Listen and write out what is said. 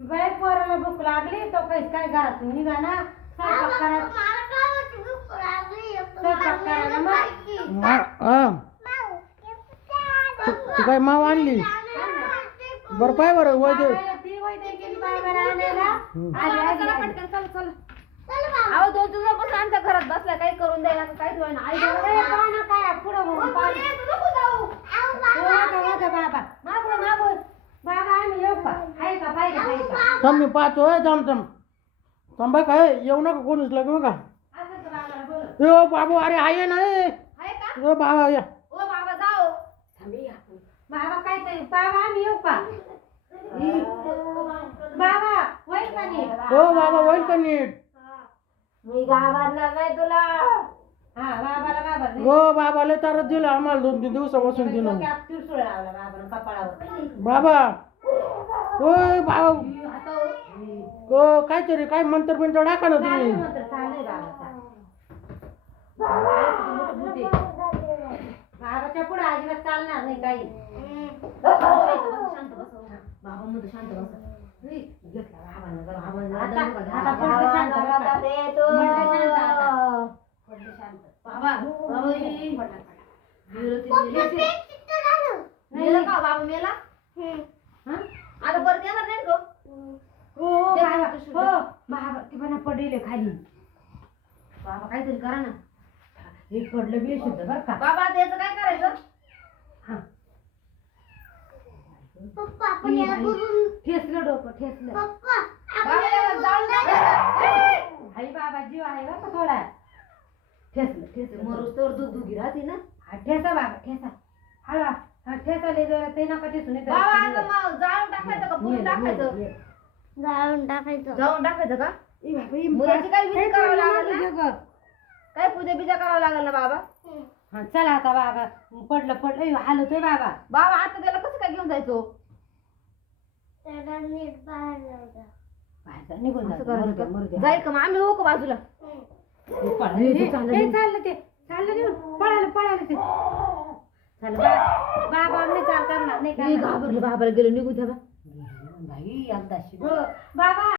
बाई पोराला भूक लागली तो काही काय घरातून निघा ना स्वयंपाक करा स्वयंपाक करायला मग? मा- हा. तू- तू काय माव आणली? बरं पाय बरं वय दे. बाईला ती वैद्य गेली बाई बरं आणायला. हम्म. आली आली चला आली. पटकन चला चला. अहो दोन दिवसापासून आमच्या घरात बसलाय काही करून द्यायला काहीच होईना आई काय पुढं होऊन पाणी होतं बाबा मागव मागव बाबा आम्ही येऊ का आहे का पाहिजे आहे का थांब मी पाहतो होय थांब थांब. थांबा काय येऊ नका कोणीच लागू का. यो बाबू अरे आहे ना ए. आहे का? यो बाबा या. ओ बाबा काय तरी बाबा आम्ही येऊ का? बाबा होईल का नाही हो बाबा होईल का नीट? मी गावाला नाही तुला. हा बाबाला. हो बाबाला तर दिलं आम्हाला दोन तीन दिवसापासून दिलं डोक्यात तिरसुळ लावला बाबानं कपाळावर. बाबा होय बाबा आता हो काहीतरी काय मंत्र बिंत्र टाका ना तुम्ही. बाबाच्या पुढे अजिबात चालणार नाही काही. शांत बस. बाबा शांत बस. घेतला पडेल खाली बाबा काहीतरी करा ना. हे पडलं बी शुद्ध बरं का. बाबा आता याचं काय करायचं? हा. ठेसलं डोकं ठेसलं. बाबा याला जाळून टाका. आई बाबा जीव आहे बरं का थोडा. ठेसलं ठेसलं. मरूस तर दूध दुगी राहते ना. हा ठेसा बाबा ठेसा. हळवा. हा ठेसा ले जरा ते नका ठेसू नाही तर- बाबा आता मग जाळून टाकायचं का? पुरून टाकायचं. जाळून टाकायचं का? ए बाबा, मुलाची विधी करावं लागेल? जगं. काय पूजा बिजा करावं लागेल ना बाबा हा चला आता बाबा पडलं पडलं ए, हालतोय बाबा बाबा आता त्याला कसं काय घेऊन जायचो बाहेर निघून असं जातो. मरू द्या, करायचं मरू का? द्या. जाईल का मग आम्ही हो का बाजूला हे पळालं, हे- हे चाललं ते चाललं निघून पळालं पळालं ते चल बाबा नाही चाल करणार नाही मी करणार. घाबरले बाबाला गेलो निघून द्या बा. बाई एकदाशी. हो, बाबा